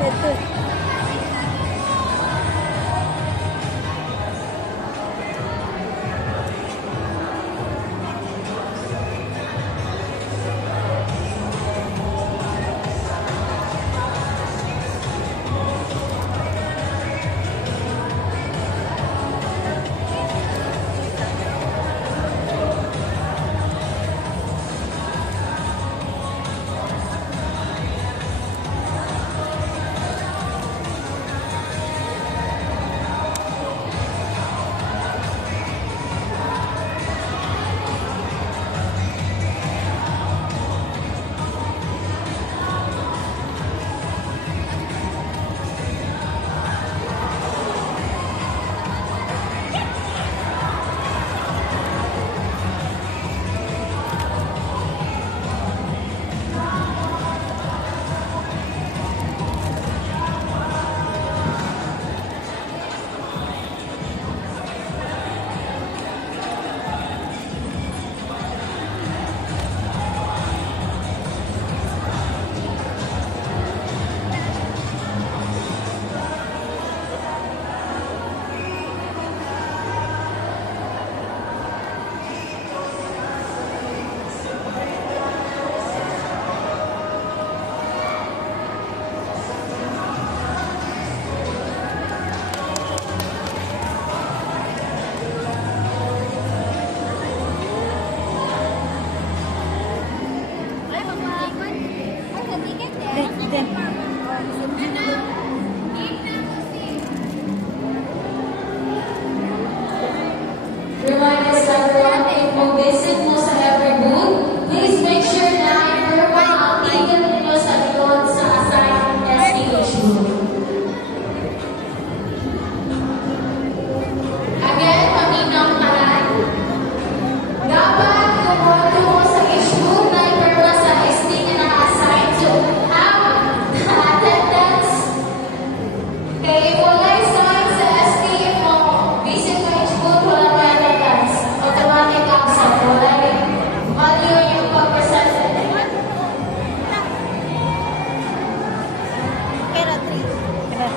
Ito. Remind us everyone, if mo visit mo sa every booth, please make sure na i-verify ang ticket ninyo sa likod sa assigned SPH booth. Again, paminang tanan. Dapat kung mo sa each booth na i-verify sa ST na naka-assign to have the attendance. Kaya wala sign sa ST mo, visit mo each booth, wala may attendance. Automatic absent, wala rin value yung pag-present. Kera 3. Kera.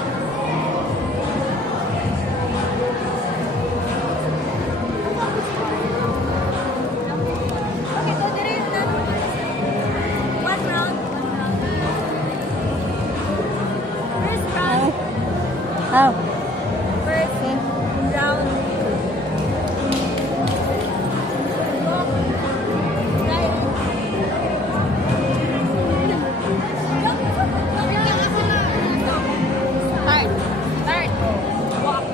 Okay, so there is one round. First round. Oh. First round. Start. Start. Walk.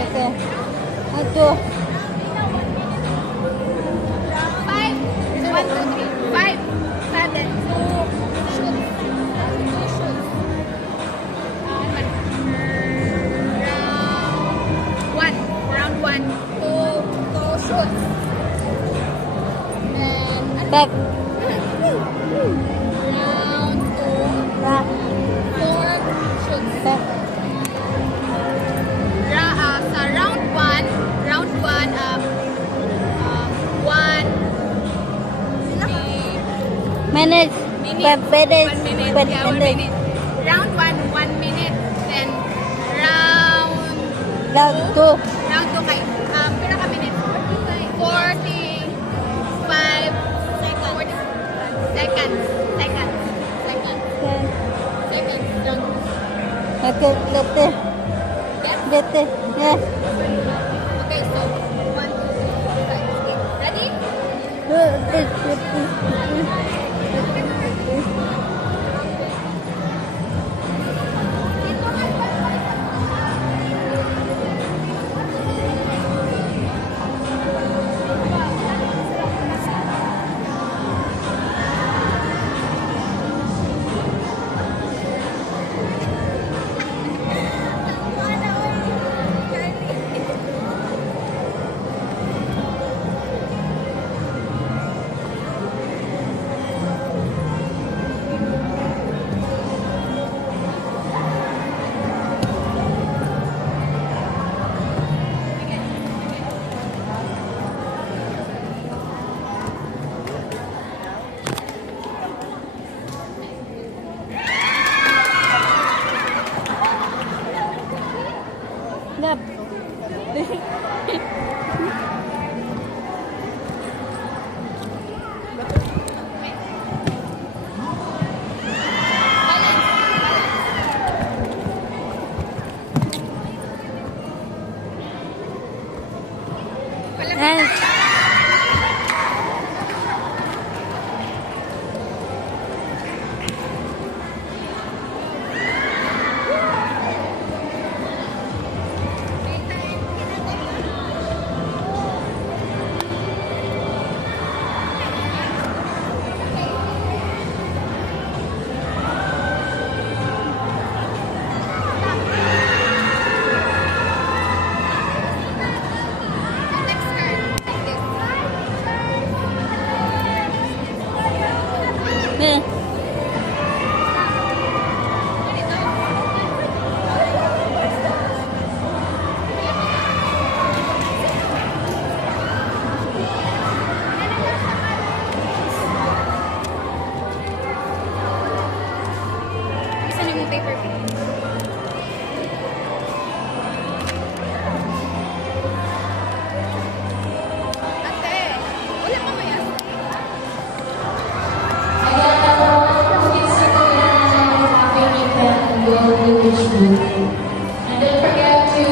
Okay. Ito. 5, 1, 2, 3, 5, 7, 2, shoot. 2 shoots. Round 1, 2 shoots. Then, back. Round 2, back. 4 shoots. Back. Sa round 1, 1 minutes. 5 minutes. 1 minute. 5 Yeah, 1 minutes. minute. Round 1, 1 minute. Then, round Round 2. round 2 kay, pila ka minute? 45 seconds. Seconds. Round Okay, lete. yeah. Lete. Yeah. Okay, so 1, 2, 3, 4, 5, 6. Ready? Ayan. Eh. Isa na yung paper plate. Ate, wala pa ba yan? And don't forget to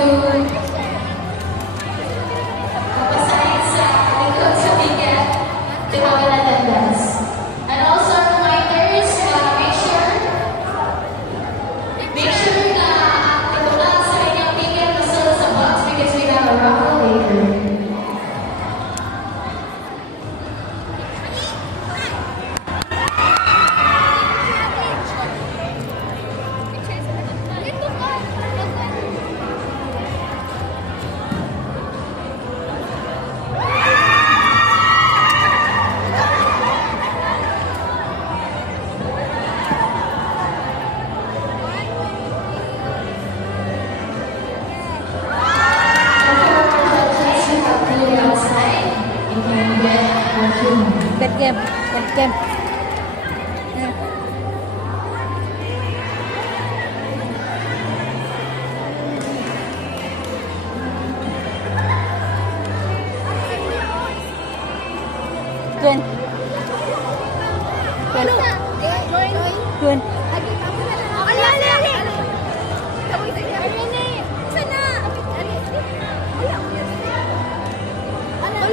papasign sa likod sa ticket to have an attendance. And also reminders, make sure na itulan sa inyong ticket na sa box because we have a raffle later. Bad game. Bad game. Dun. Dun.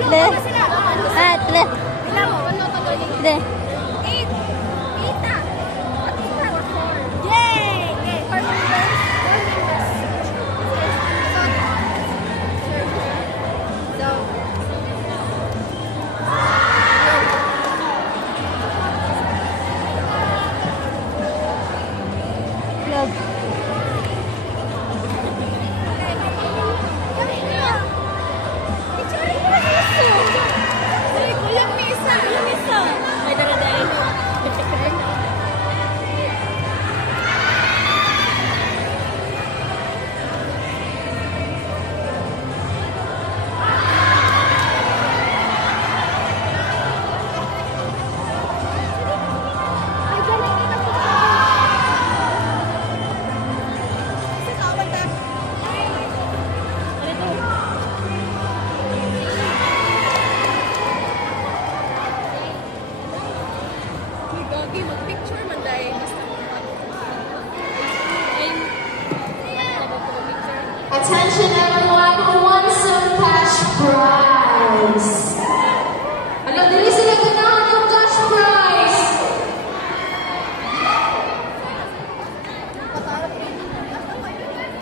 Le. Ah, le. Le. Love. May dala-dala. Mag-picture man dahil. Attention everyone who wants some cash prize. Ano, dili sila ganahan yung cash prize.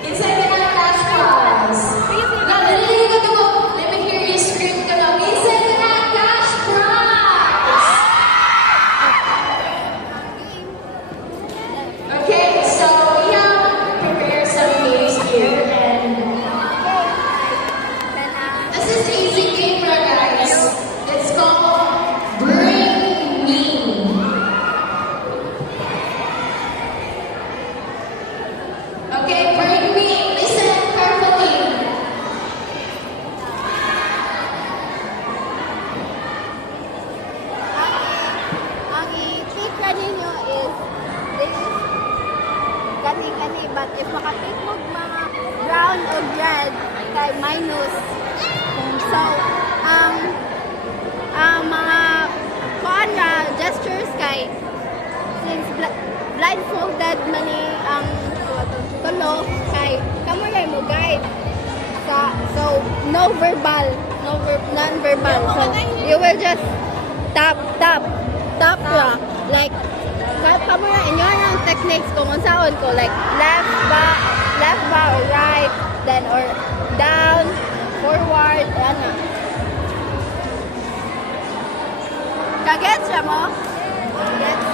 Inside ka na cash prize. No, dili ka to. Let me hear you scream ka na. Inside ka na cash prize. Okay, so we have prepared some games here. This is the easy game for guys. It's called Bring Me. Okay, bring me. Listen carefully. Ang i-pick ka ninyo is this gani-gani, but if maka-pick mo mga brown o red, kay minus. So, mga kuan nga gestures kay since blindfolded mani ang tulo kay kamo kay mo guide so non-verbal. So you will just tap ra like kahit kamo na inyo ang techniques kung unsaon ko like left ba or right then or down forward ana. Kagets siya mo? Gets?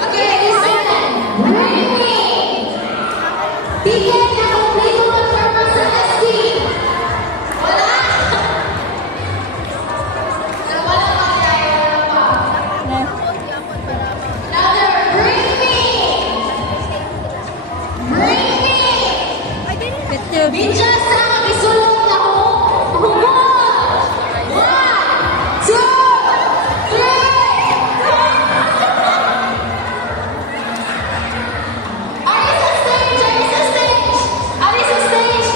Okay, listen. Ready. Ticket na kompleto ng forma sa SC. Wala. Wala pa tayo. Louder. Bring me. Bring me. Minja sa isulong na ako. 1, 2, 3. Aris sa stage! Aris sa stage! Aris sa stage!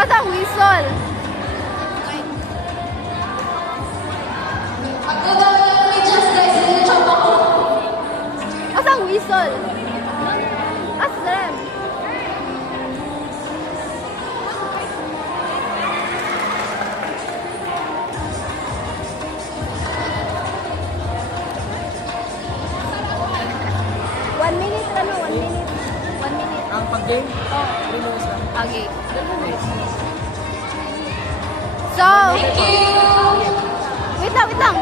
Asa whistle? Magdadala lang ni Just guys, hindi na chop ako. Asa whistle? Asa them? One minute. Ang pag-game? Oo. 3 minutes lang. Okay. So, Thank you! wait lang.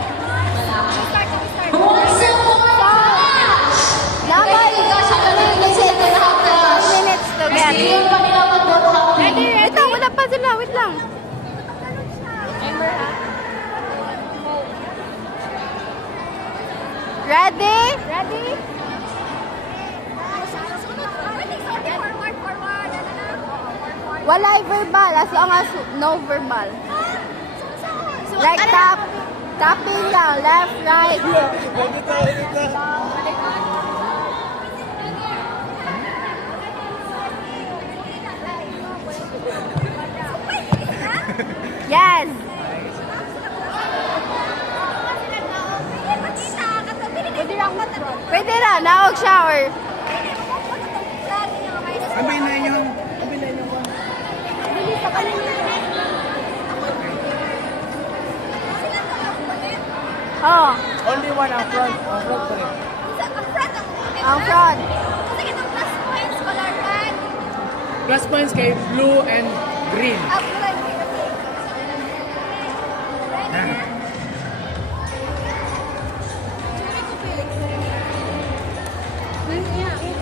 Who wants some more cash? Dapat Okay, guys, ang galing kasi ito na half cash. 2 minutes to get. Hindi yung kanila mag-vote happy. Wait lang, wala pa sila. Wait lang. Ready? Walay verbal, as long as no verbal. Like tapping lang, left, right. Yes. Pwede na, naog shower. Sabihin na inyo. Oh, Only one ang front. Ang front pa rin. ang front. Plus points kay blue and green.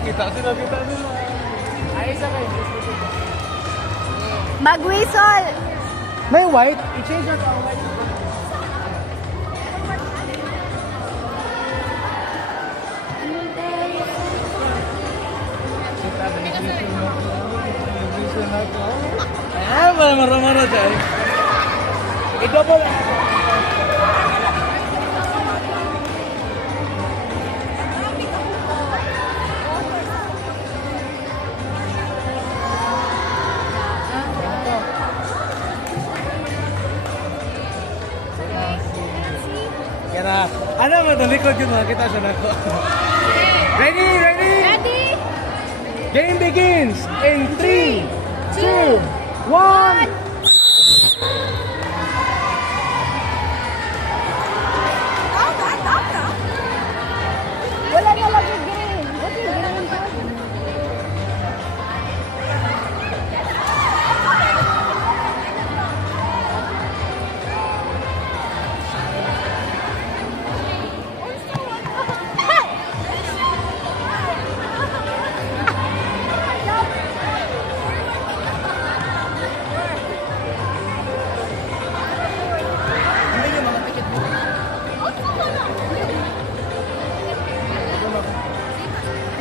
Kita sila. Ay, isa kayo. Mag-whistle. May white. I-change your white. Ah, marah-marah dyan. I-double. Kaya ano mo, likod yun makita sa nako. Ready? Game begins in 3, 2, 1. Wala na lagi green. Okay, green pa.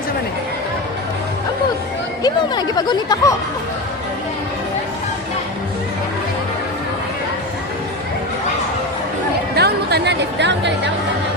Isa man eh. Ambot, di mo man nagipagunit ako. Down mo tanan. If down ka, down tanan.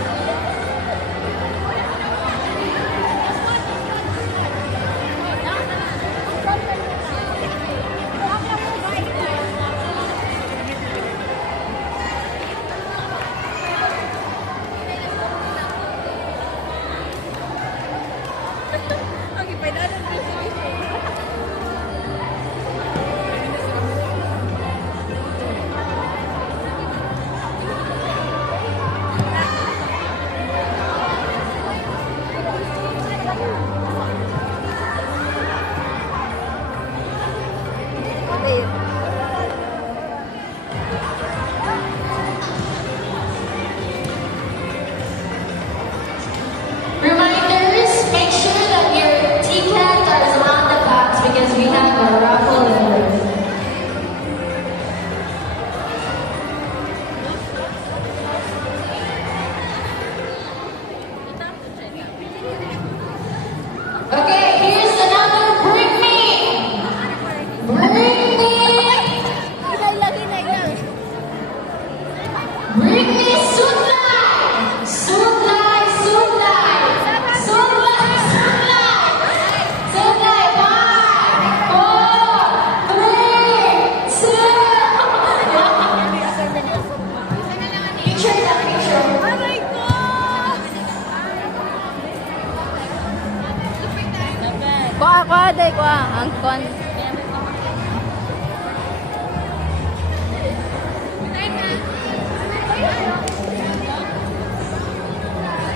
Kuha, day, kuha. Ang kon.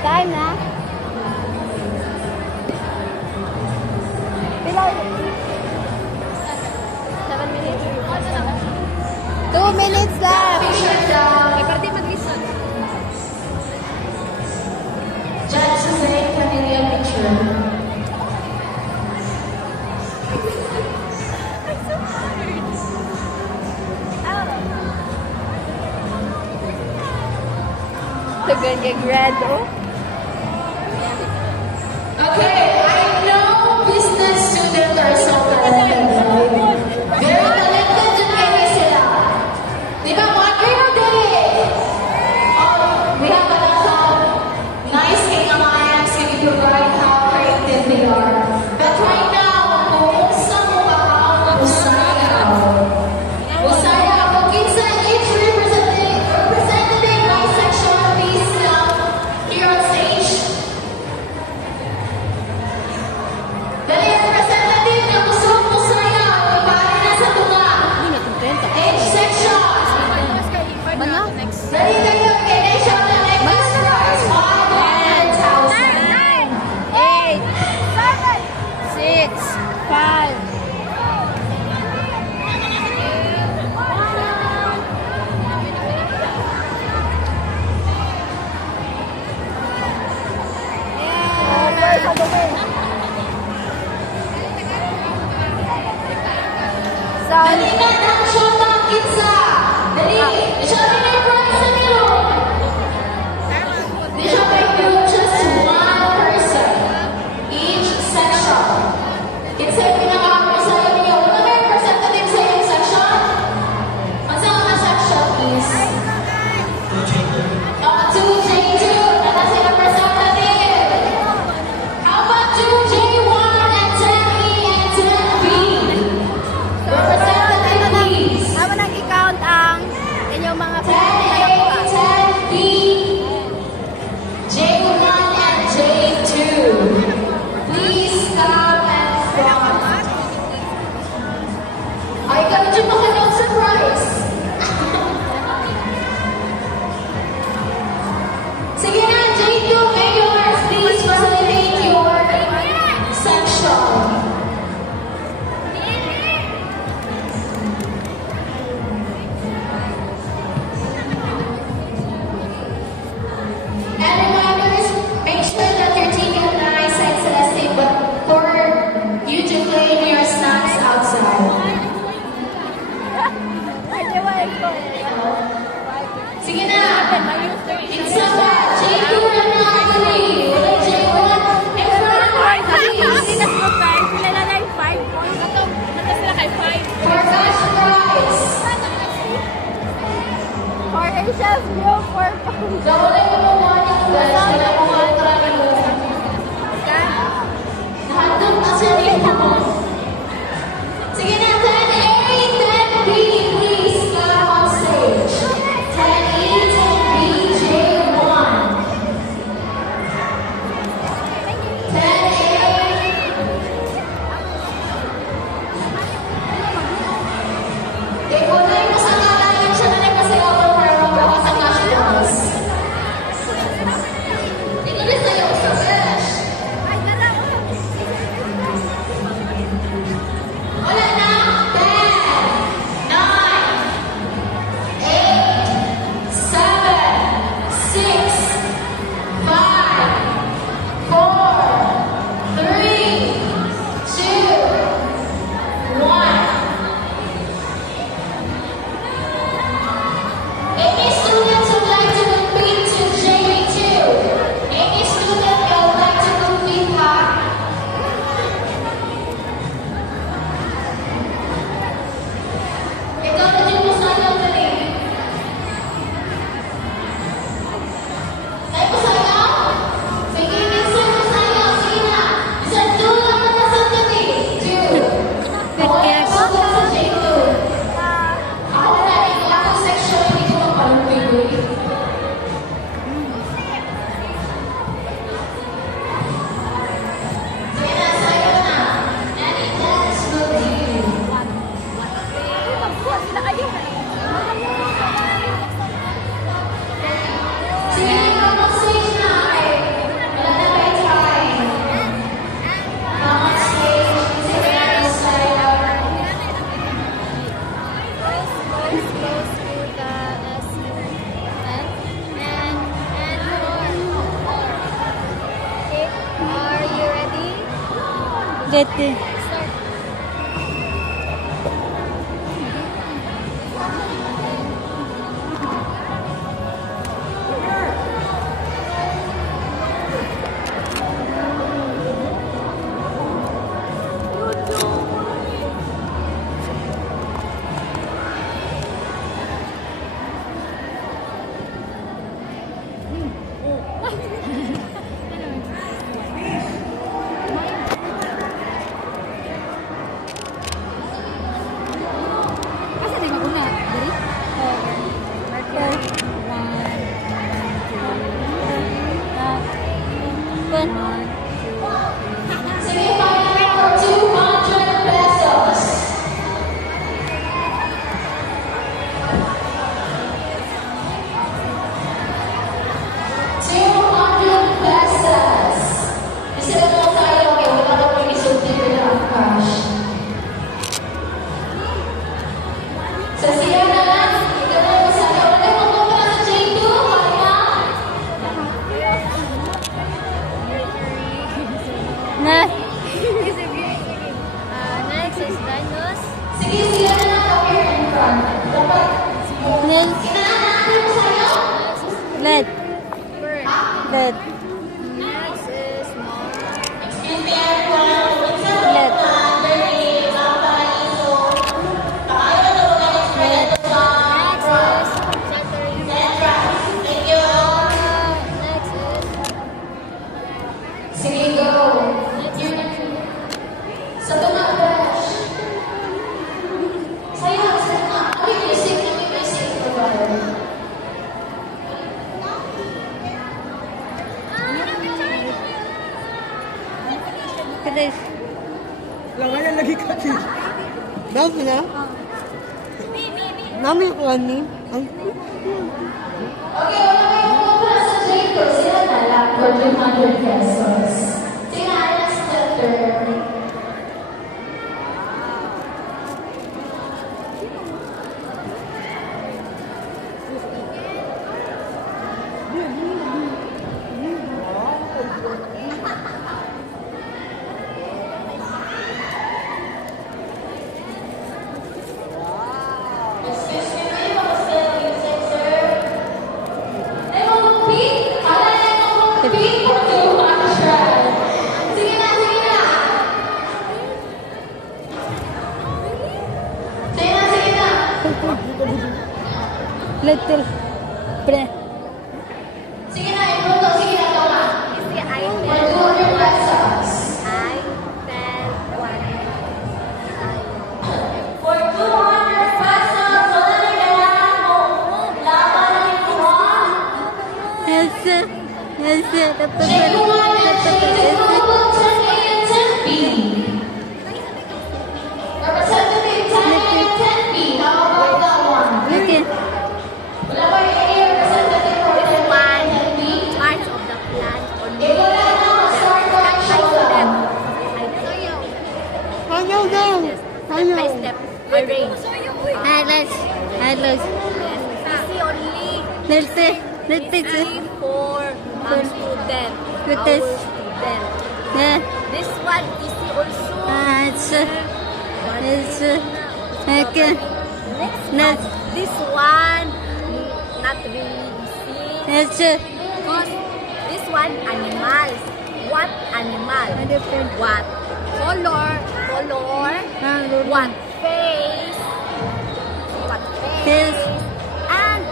Time na. Pila? 7 minutes. 2 minutes left. Picture daw. Judge Suzanne, familiar picture. Tagal kay red, oh. Okay, I know business students are so talented, right? Very talented din kayo sila. Di ba, what kayo din? Oh, we have a lot of nice king alliance can we provide how creative they are. But right now, kung sa mukha ang Usaya, kung kinsa each representing my section, please here on stage. Dali representative ng Usong Usaya, ibali na sa tunga. Age section. Mana? Dali kayo, nation na next prize, 500,000. 8, 6, 5. Dali na ng shota, kinsa. Dali, shot na yung prize sa niyo. They shall make you just one person, each section. It's a pinaka sa inyo. Ano may representative sa iyong section? Ang sa mga section is 2J2. Nata si representative. How about 2J1 and 10E and 10B? Representative, please. Amo nang i-count ang inyong mga 10A, 10B, J1 and J2. Please come and front. Ay, kami dyan makanood surprise. Sige na, J2, mayors, please facilitate your section. And reminders, make sure that you're taking a nice and celeste, but for you to claim your snacks outside. Sige na! Isa pa! J2 na nakakuli! J1 in front, please! For cash prize! For Asia's view for Gawalay mo mo yung guys, wala mo kontra mo. Nahandog na siya dito. Sige na, 10A, 10B, please, come on stage. 10E, 10B, J1. 10A. Ipunay mo sa kalahin siya na nagkasigaw para mabukas ang cash prize. Let's Asa din ako na? Dari? Sige, final for 200 pesos. $200. Isa na mo tayo, okay, wala ka pang isulti ko na ang cash. Sa siya na lang, ikaw na yung masaya. Wala mo kung na sa J2, kaya. Next. Next is Dinos. Sige, sila na lang come here in front. Dapat, Next. kinaan natin mo sa'yo. Let. Let. Next is Excuse me, everyone. Minsan po, Let. very mabay. So, pakalo na po kayo sa Next is Saturday. entrance. Thank you. Next is Sige, go. Sa tumabash. Sa'yo, sa'yo. May music na may music. Chris. Langayan lagi ka, Chris. Dog na? Nami ko ani. Ang Okay, wala kayong pupunta sa J2. Sila na lang for 200 pesos. Sige na, last letter. Excuse me, may mga spelling music, sir. Ay, mga pink. Hala na yung mga pink for 200. Sige na, sige na. Sige na, sige na. little pre. Sige na, ipuluto. Sige na, tama. Isi For 200 pesos. iPad 1. For 200 pesos, wala na kailangan mo. Laban na ito, ha? Yes. Yes. Check mo nga na, check mo nga 10A and 10B. Representative 10A and 10B. How about that one? Okay. Wala ba yung A representative for 10A and 10B? Parts of the plant only. Ikaw lang na, start ko ang show lang. I saw you. Hello daw. Step by step. Arrange. Hello. Isi only. Let's see. Let's see. 3, 4 student. Student. Our student. Yeah. This one easy also. It's okay. Next one. This one not really easy. It's Because this one animals. What animal? What color? What face? What face? Face. And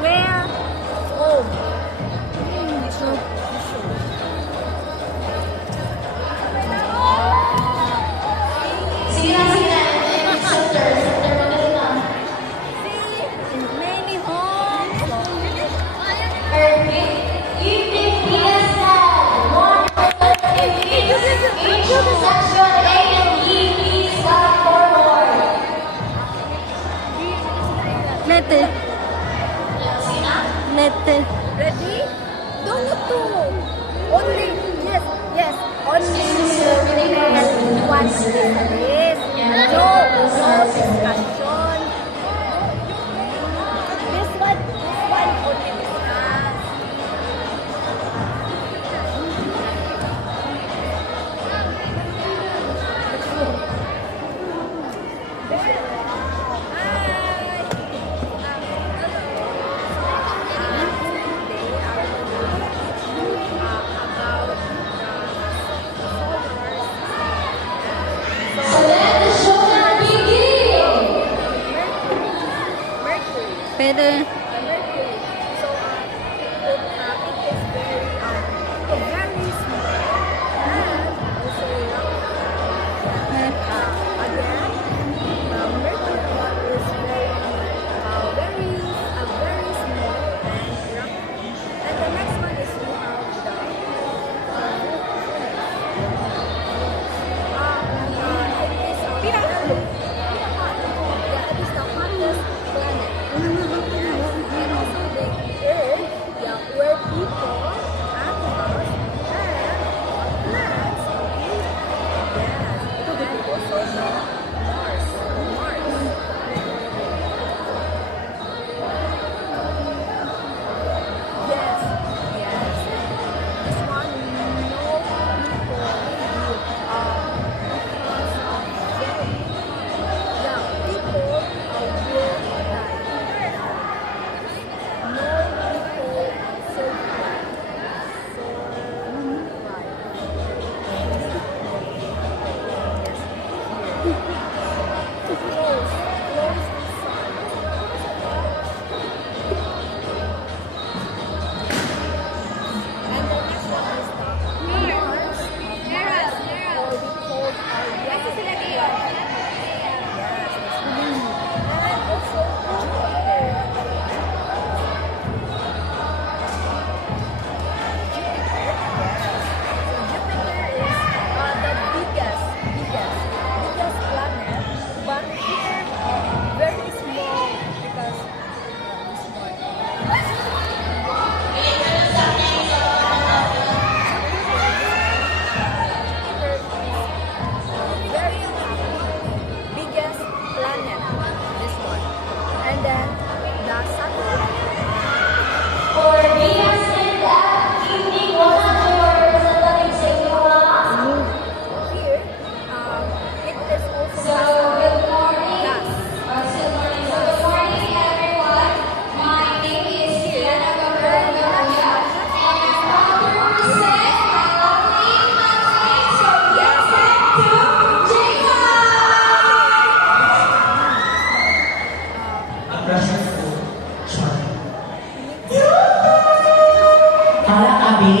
where home? You show. Sige na, sige na. Center, center mo na lang. Many homes. Perfect. Evening PSL. More each section A and B, please come forward. Let's Sige na. Ready? Don't to. Only yes. Only one list. No discussion. This one only discuss.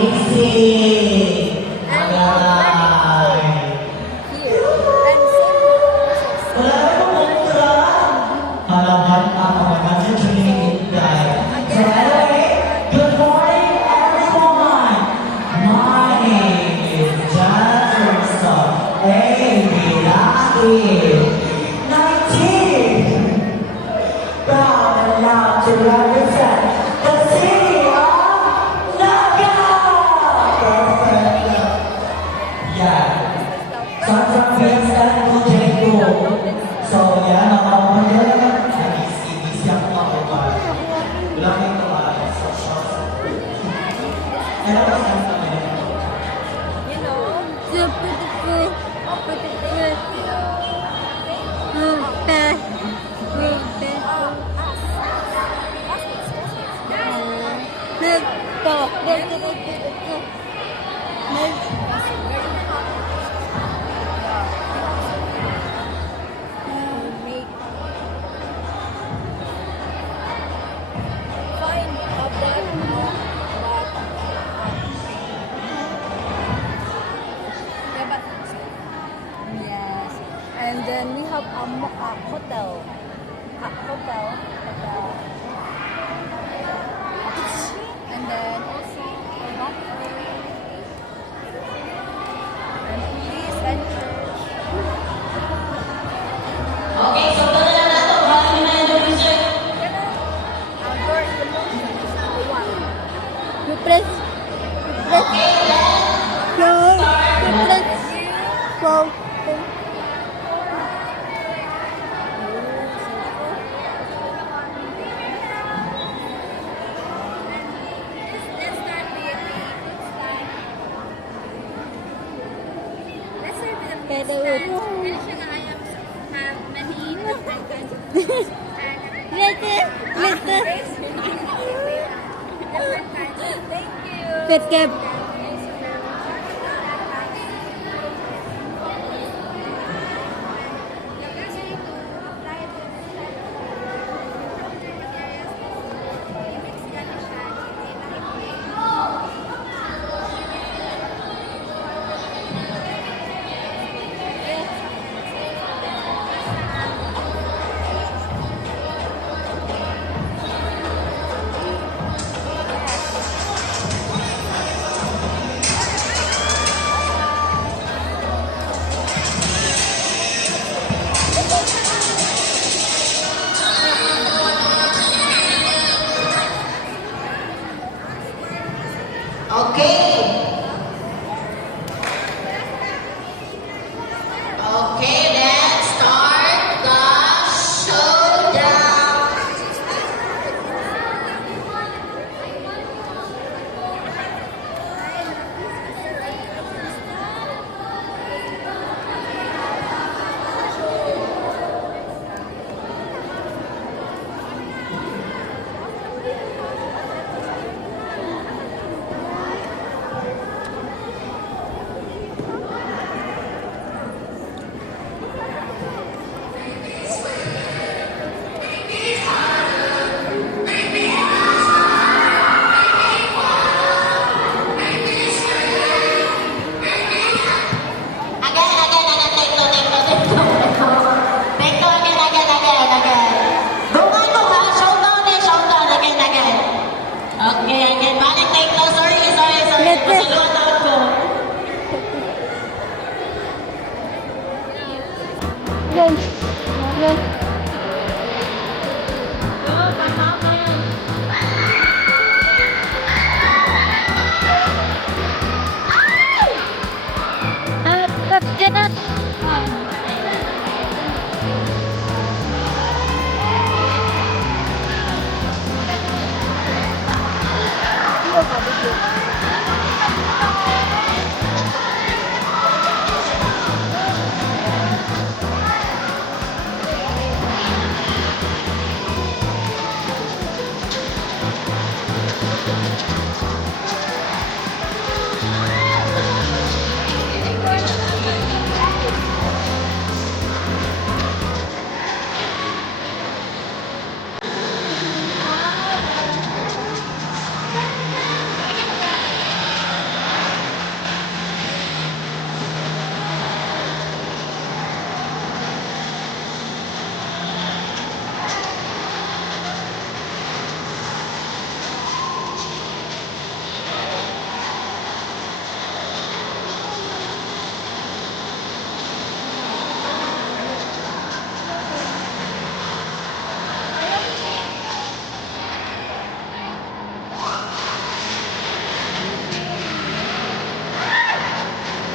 Amazing! Magaling! Here. And same. Wala na po kontra. Halaman ang mga concentrating guy. So anyway, good morning everyone! My name is Jefferson A. Bilaki. 19! Proud and loud to represent the city of Naga! Perfect! Yeah. So I'm from PSL Cojeco. So yeah, nakapagpapagod naman. Nag-isip ako makapag. Wala kayong kawalan sa shots. Ano ba sa kami? You know, So beautiful. Beautiful. make fine of that. Yes, and then we have a hotel. And then also a doctor and police and church. Okay, so ito na lang nato. Maraming na yung research. Outdoor emotion is the one. You press. Okay, let's No. start. You press. Go. Let's start with let's start with the Okay, the food wood. stand. Finish na I have many different kinds of foods. Later. Later. Different kinds of thank you. Pet cap.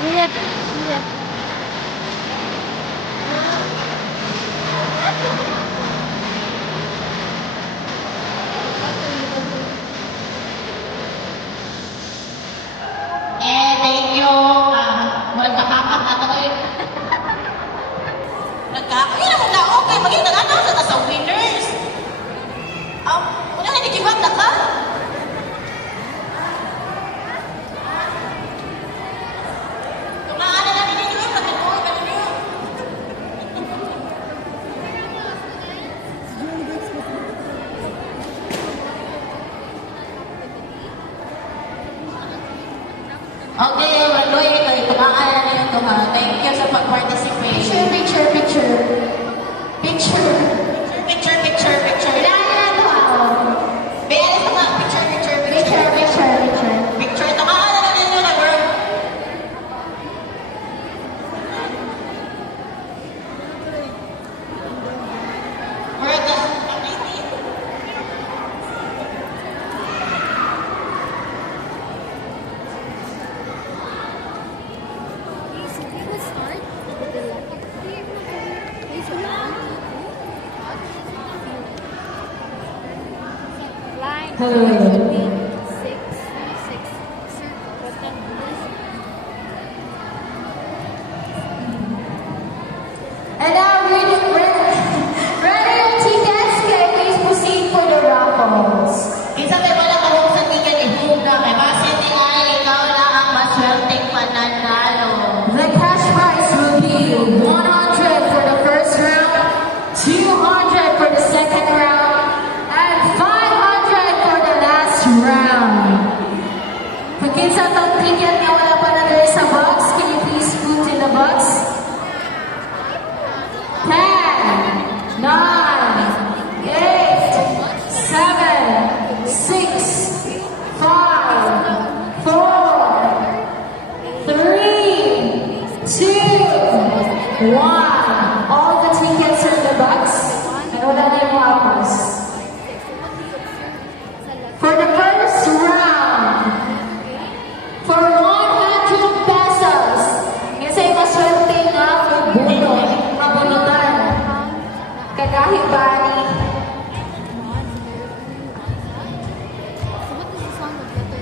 Iya. Iya. Thank you. Magkakapat na ito kayo. Nagkakapat na muna. Okay, maging nag-ano sa winners. Wala na give up na ka? Tumaan na natin ninyo. Magkakapat na ninyo. Okay, Maloy, tumaan na ninyo ito ha. Thank you sa pag-participation. Picture, picture, picture. Picture, picture, picture. Kailangan na ito ako. Bealis na nga. Picture, picture, picture. Picture, picture, picture. Picture, tumaan na ninyo na, bro. We're the... Please, we will start with the letter P. Please, 1, 2, 3. Line. Should be 6, 6. Circle. But then this. And now, ready your tickets? Okay, please proceed for the raffles. Isa may wala ka rin sa ticket i-book na kay base ni ay ikaw na ang maswerteng pananalo. The cash prize will be 100 for the first round, 200 for the second round, and 500 for the last round. Pagkin sa itong ticket na wala pa na there sa box, can you please put in the box? 10, 9, 8, 7, 6, 5, 4, 3, 2, 1. All the tickets are in the box. And wala na yung wapas. For the first round, for 100 pesos, kasi maswerte na magbunot, mabunutan. Kagahit bani. So what is the sound of letter P?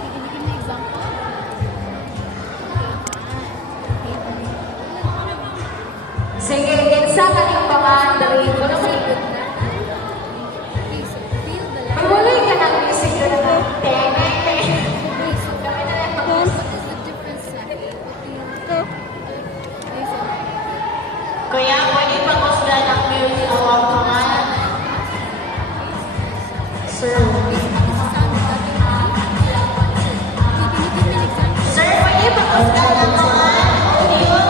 Can you give me an example? Sige, kinsa ka yung pangandarin ko na may good na. Okay, so feel the May letter. wala ka ng music na na. Okay, so what is the difference between okay, so Kuya, pwede pag-usgan ang music o ang pangalan. Sir. what is the sound of letter P? Okay, can you give me an example? Sir, pwede pag-usgan ang pangalan. Audio.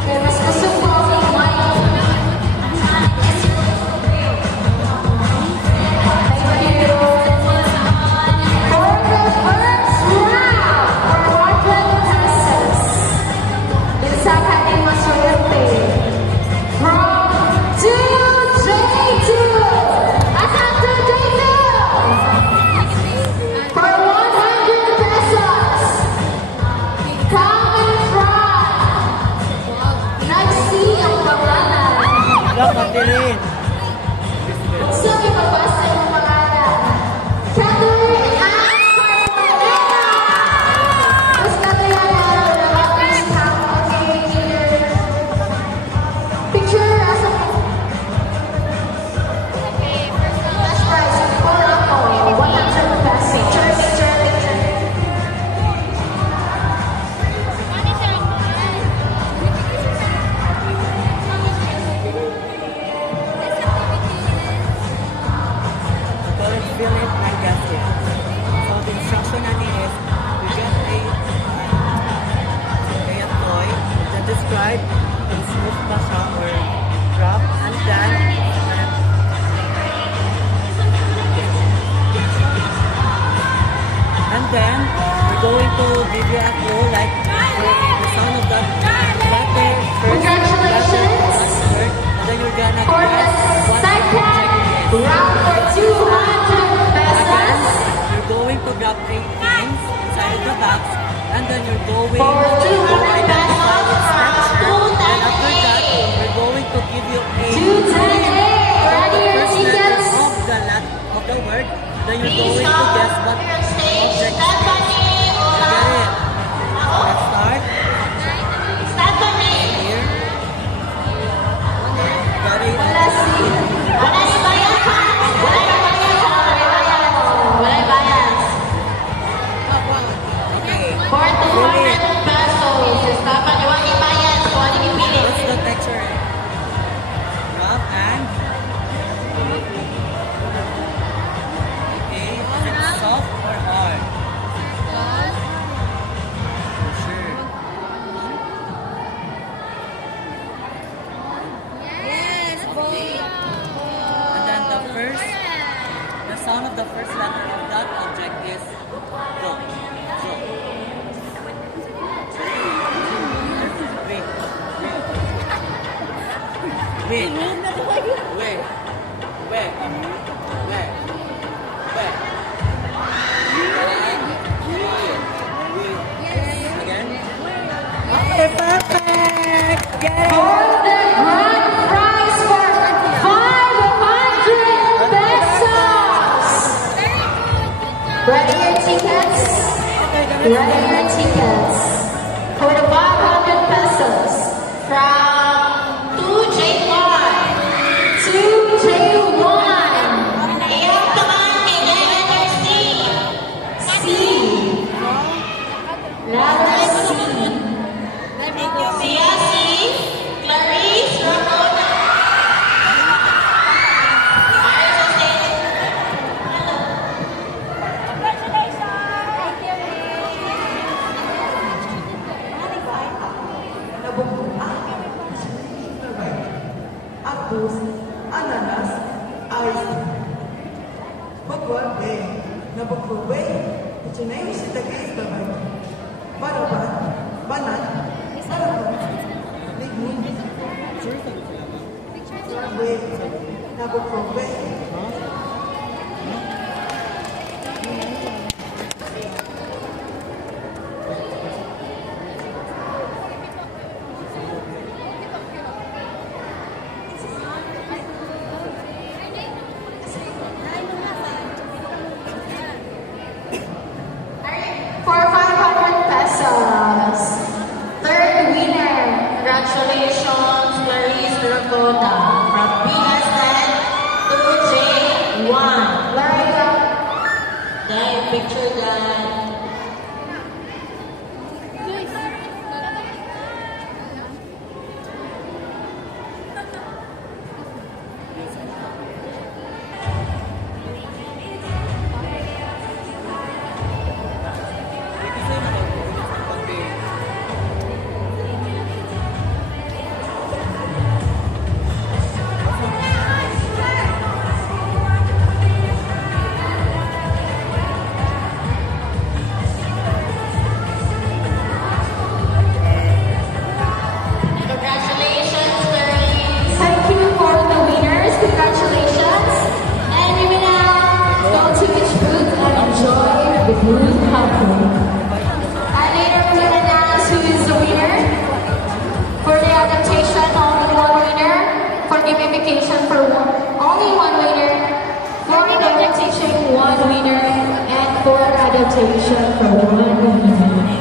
Kaya mas gusto ko ang mic. Thank you. For the first round, for 100 pesos, isa ka din maswerte. From 2J2. Asan 2J2? For 100 pesos, come in front. Nag-see ang pangalan. Dapat din. Gusto niyo magbasa yung pangalan. Catherine Ann Carpinera. Gusto niyo na please come okay here. Picture as a cash prize for ako. 100 pesos. Picture, picture, picture. Don't feel it like that's it. So the instruction natin is we get a toy that describe and smooth pa siya or drop and then we're going to give you a clue like the sound of the letter first, Congratulations. word, and then you're gonna For the guess what second round for 200 pesos. You're going to grab 8 pins with the box, and then you're going For to 200 identify its pesos texture. from And after that, 210A. we're going to give you a 210A. Ready your first letter tickets? of the word. Then you're Please going to come guess to what your stage. object is. Stephanie, You Ola. get it? Let's start. Stephanie. Here. Got it? Wala si Bayan pa. Wala yung Bayan pa. Wala yung Bayan. Okay. For 200 pesos. Stephanie, wala yung Bayan. Wala yung pili. What's the texture? Rough and okay. Is it soft or hard? Sure. And then the sound of the first letter of that object is go. Go. Wait. Wait. Wait. Wait. Wait. Again. Okay, perfect. Get it. For the grand prize for 500 pesos. Ready your tickets? Ready your tickets. For the 500 pesos from 2J1. 2J1. Iyong taman kay letter C. C. Letter C. Sia C. Clarice Ramona. Ayos sa stage. Apple, ananas, ice. Bagwag nabagwag ito na yung sitagay babay. Baraban, banan, baraban, limun. Bagwag nabagwag For 500 pesos. Third winner. Congratulations, Clarice Ramona. From BSN to J1. Larry, dahil picture guy. Congratulations, Clarice. Thank you for the winners. Congratulations. And we will now go to each booth and enjoy the booth couple. And later we will announce who is the winner. For the adaptation, only one winner. For gamification, only one winner. For adaptation, one winner. And for adaptation, for one winner.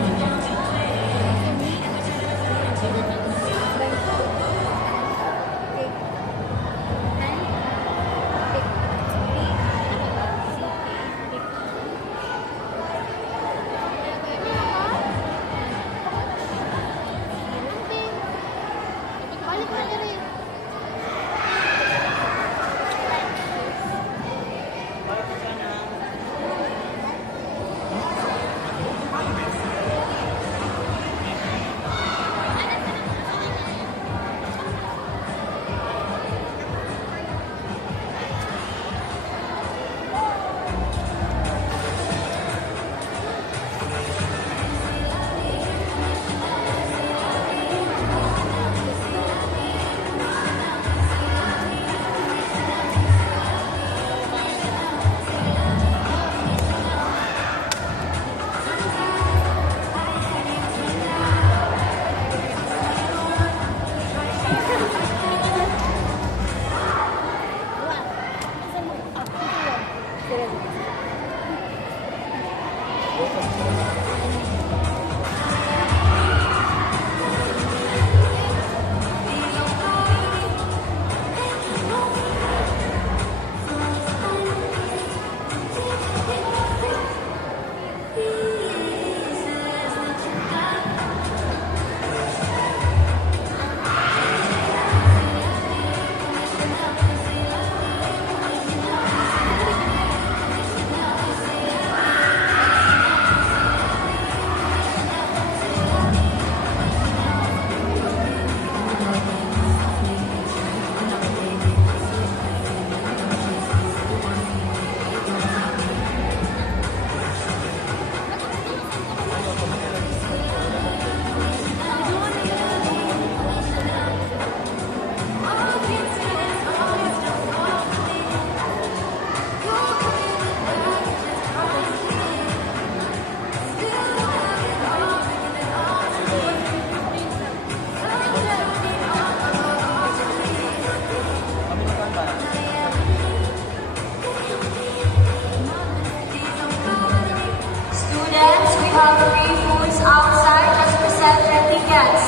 Students, we have free foods outside. Just present your tickets.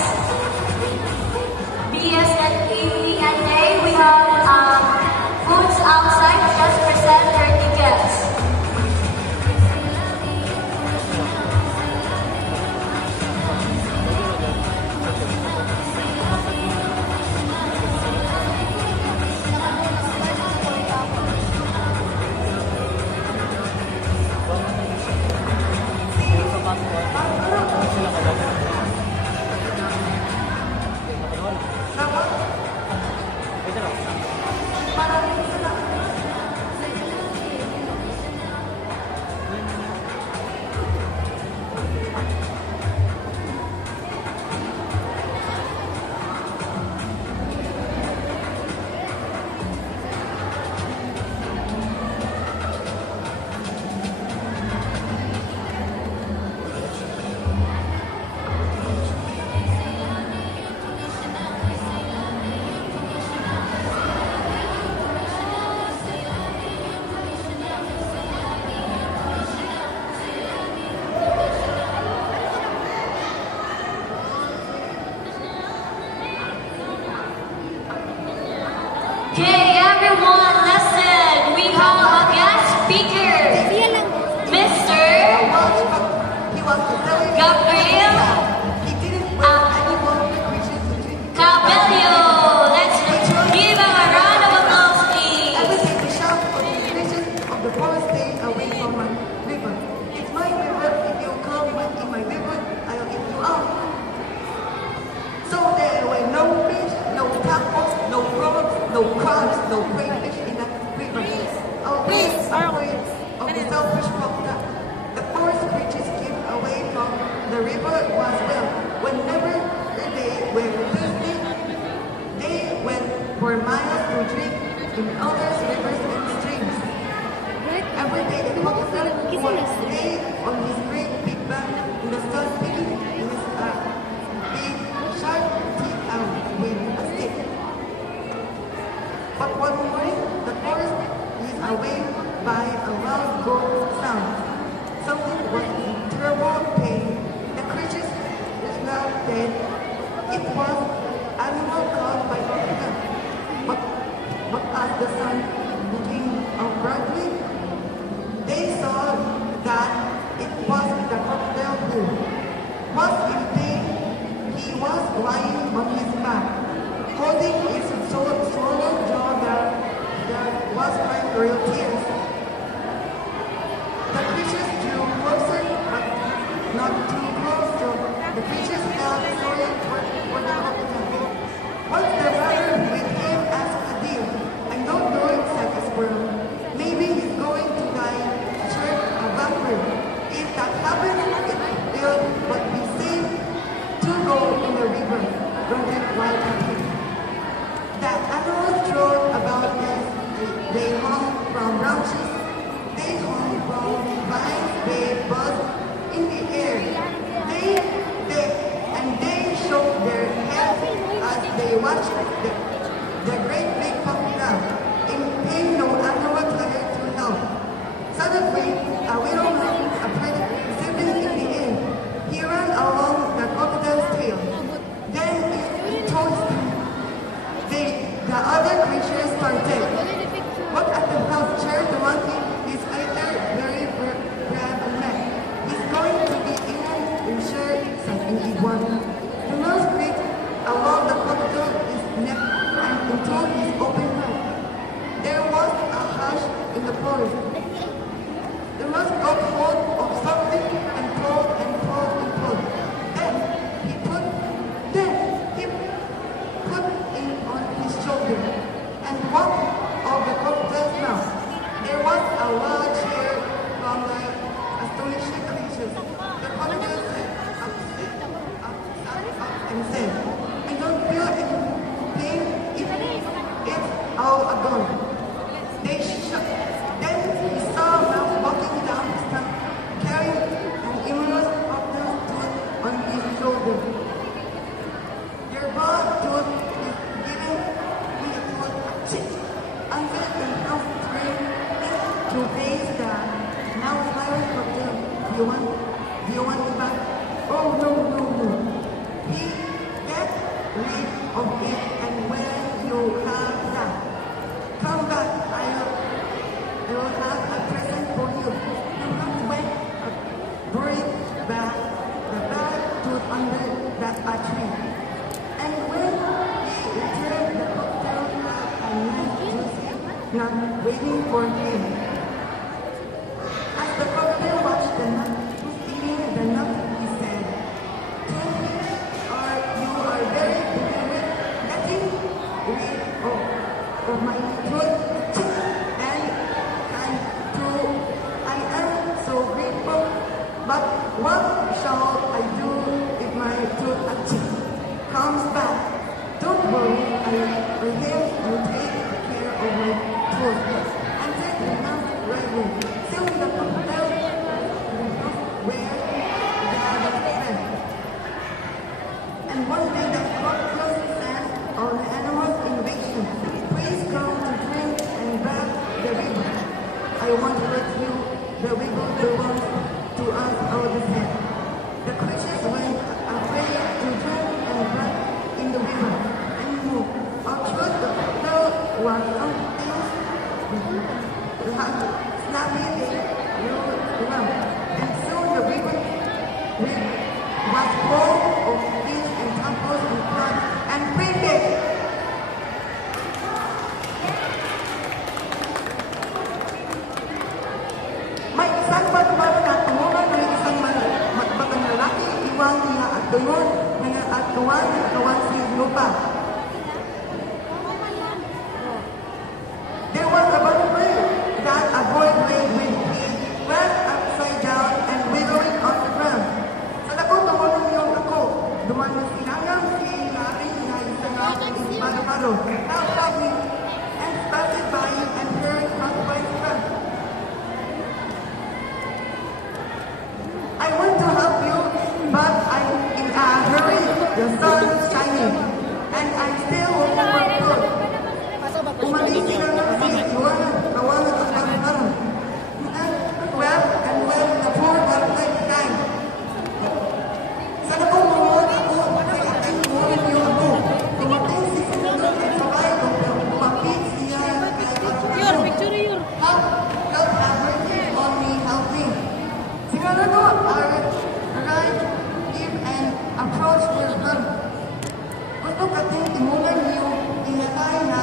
BS and evening and day, we have foods outside. Just present your tickets. Okay, everyone, listen. We have a guest speaker, Mr. He was very Gabriel He didn't want anyone to Christians to drink. Cabello. Let's give him a round of applause, please. Every day we shout for the Christians of the forest stay away from my river. It's my river. If you come in my river, I'll get you out. So there were no fish, no tadpoles, no frogs, no crabs, no crayfish in that river. Away of the selfish crocodile. The forest creatures came away from the river was well. Whenever they were thirsty, they went for miles to drink in others' rivers and streams. Every day the crocodile would stay on his great big back in the sun, picking his big sharp teeth out with a stick. But one morning, the forest is awake by a loud growl sound. Something was in terrible pain. The creatures is now dead. It was animal caught by crocodile. But as the sun became brightly, they saw that it was the crocodile who was in pain. He was lying on his back, holding his swollen jaw that was crying real tears. The creatures drew closer, but not too close, so the creatures felt sorry for the crocodile. What's the matter with him? Asked a deer. I don't know, said a squirrel. Maybe he's going to die, chirped a vampire. If that happens, it will but be safe to go in the river, grunted Wild Turkey. The animals strode about as they hung from branches. They hung from vines, they buzzed in the air. They shook their heads as they watched the great big crocodile. In pain, no animal cared to help. Suddenly, a little man, a pretty order. Your boss tooth is giving me a tooth chip. I'm going to help train to face the now virus cocktail. Do you want it back? Oh, no. He get rid of it, and when you have that, come back. I will have a present for you. You have to wait, bring back the bad tooth under that tree. And when he returned, the cocktail had a nice juicy nut waiting for him. As the cocktail watched the nut, eating the nut, he said, you are very good at getting rid of my tooth, and I am so grateful. But what shall I do if my tooth comes back? Don't worry, I will help you take care of my tooth. And take the nut ready. Soon the cocktail where the other friend. And one day the cocktail said, all the animals invasion, please come to drink and grab the river. I want to let you, the river belongs to us all the same. The creatures went afraid to drink and grab in the river and move. Outward the cocktail was snappy around. And soon the river was full of fish and temples and plants and crickets. May isang matbag na tumulan ng isang matbagang lalaki, iwang niya at doon, mga at kawan sa lupa. There was a butterfly that a boy played with. He went upside down and wiggling on the ground. Sa dako, tumulong yung ako. Dumanas sinangang si Larry na isang paro-paro. Now stop me and passed by and heard by his friend. I want to help you, but I'm in a hurry. The sun is shining, and I'm still looking for food. Umalis sila ng iwanan, kawanan at pagkaroon. Well, the poor butterfly died. Sa napunod ako, ay aking buwan niyo ako. Tumating si Sinunod at sabay kong lumapit siya kay pagkaroon. Help have mercy on me, help me. Sinunod arrived him and approached with her. Gusto kating timulan niyo, inatay na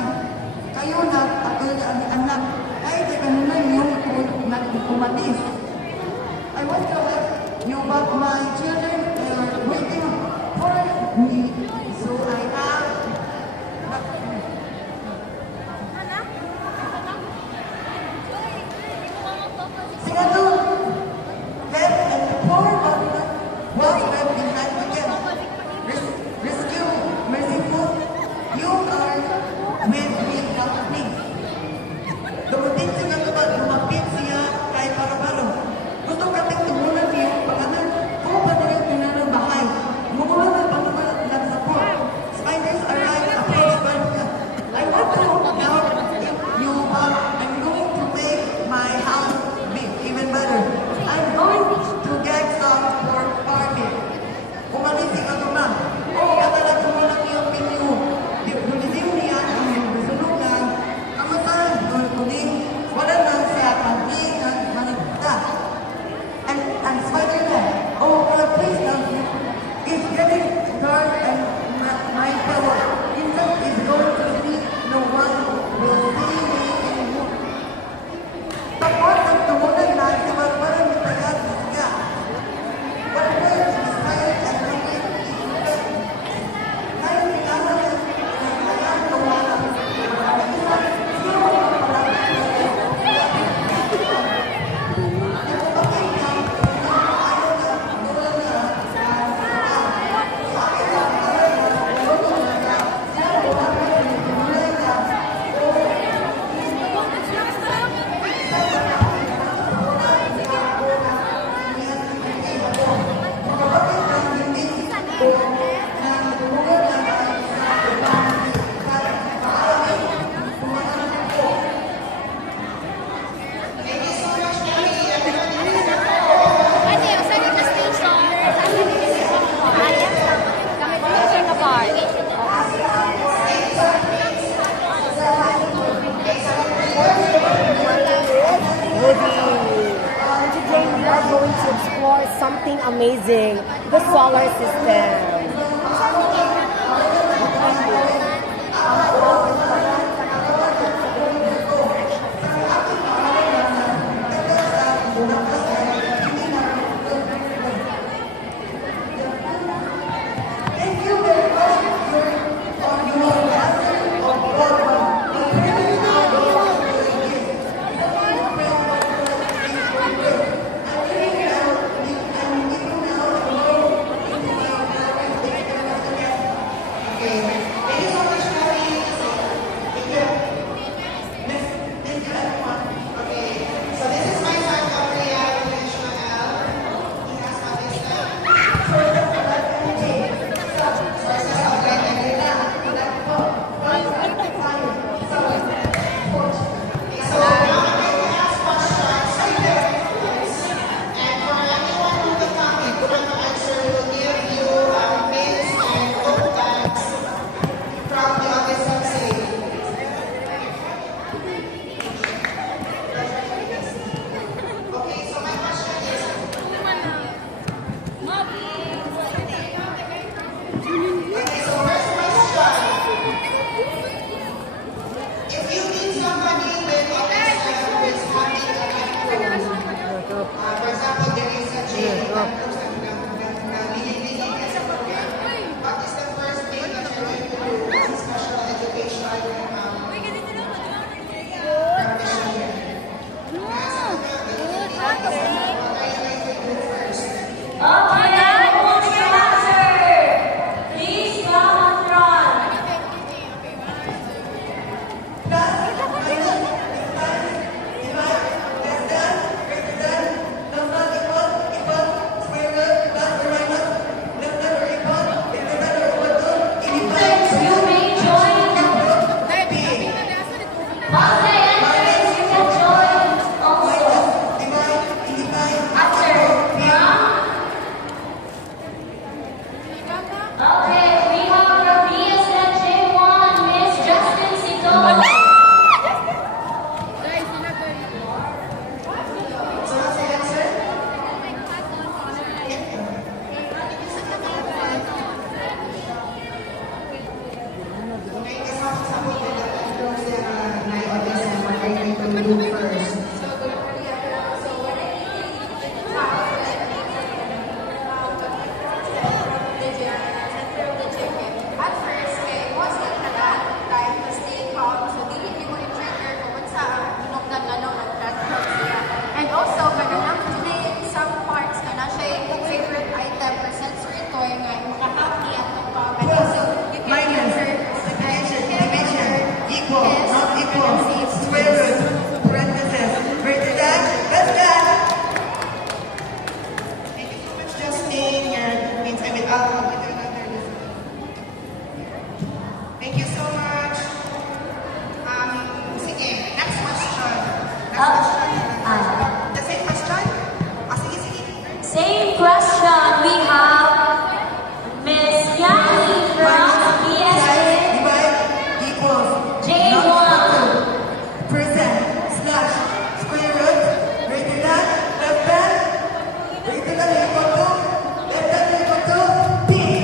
kayo na at ang anak ay kanunan niyo na umalis. I want to let you, but my children are waiting for me, so I have Sinado left and the poor butler was left behind again. Rescue, merciful, you are with me, help me. Dumating siya nga ba, lumapit siya kay Paro-Paro. Gusto kating tumulan niyo, pangalan, kung pa rin explore something amazing, the solar system. Thank you so much. Sige, next question. The same question? Sige, sige. Same question. We have Miss Yani from ESA Divide equals J1. percent slash square root greater than left hand greater than or equal to left hand equal to B.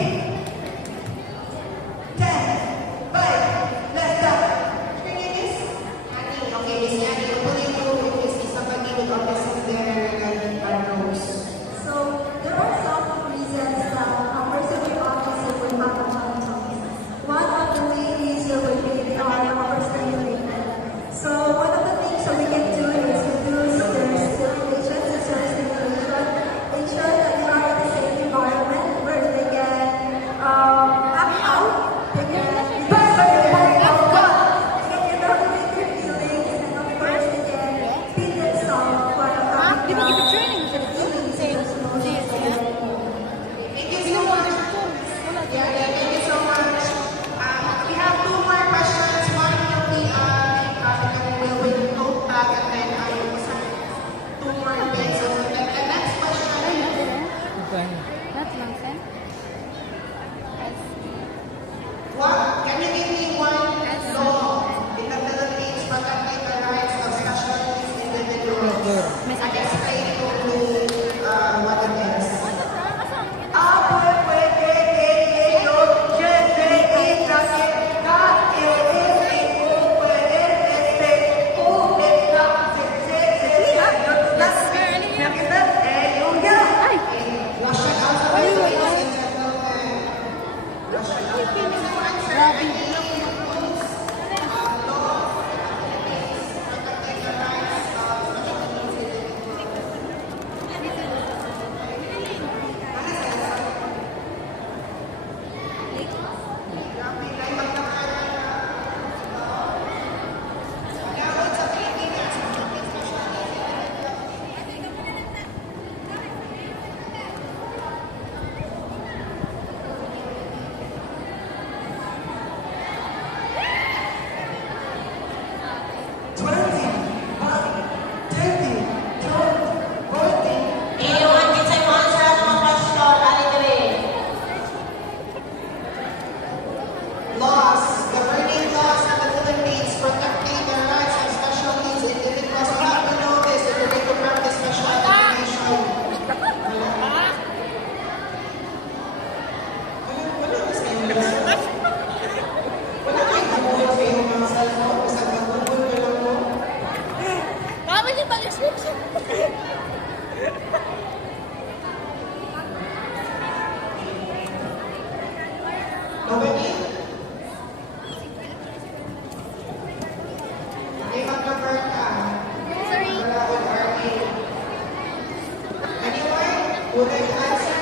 Would like to answer?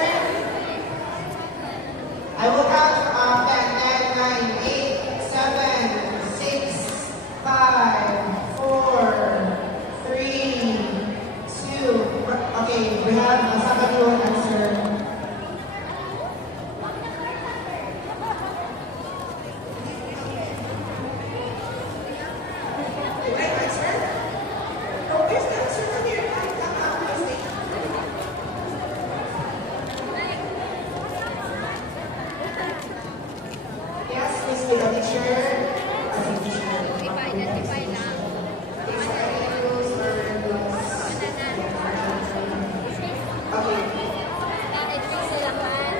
I will count back 10, 9, 8, 7, 6, 5, 4, 3, 2. Okay, we have somebody who will answer. Yes, Miss Vita teacher. Identify na. Okay. Na-educate sila man.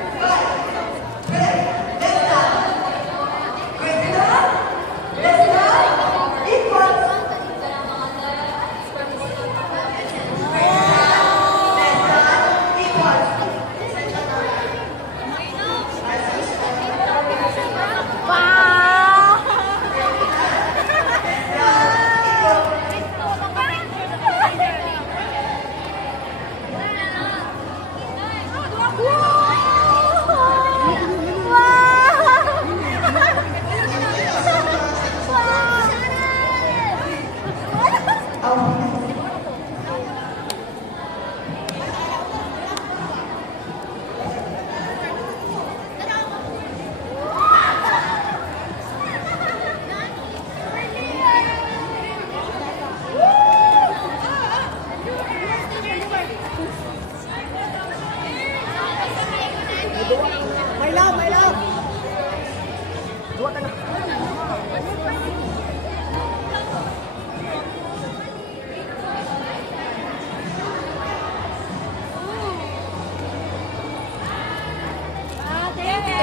My love! Thank you.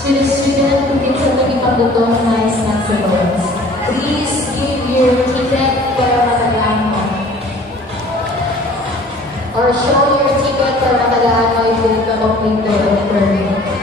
To the student who thinks of looking for the nice snacks, please give your ticket para matandaan mo. Or show your ticket para matandaan mo if you complete the permit.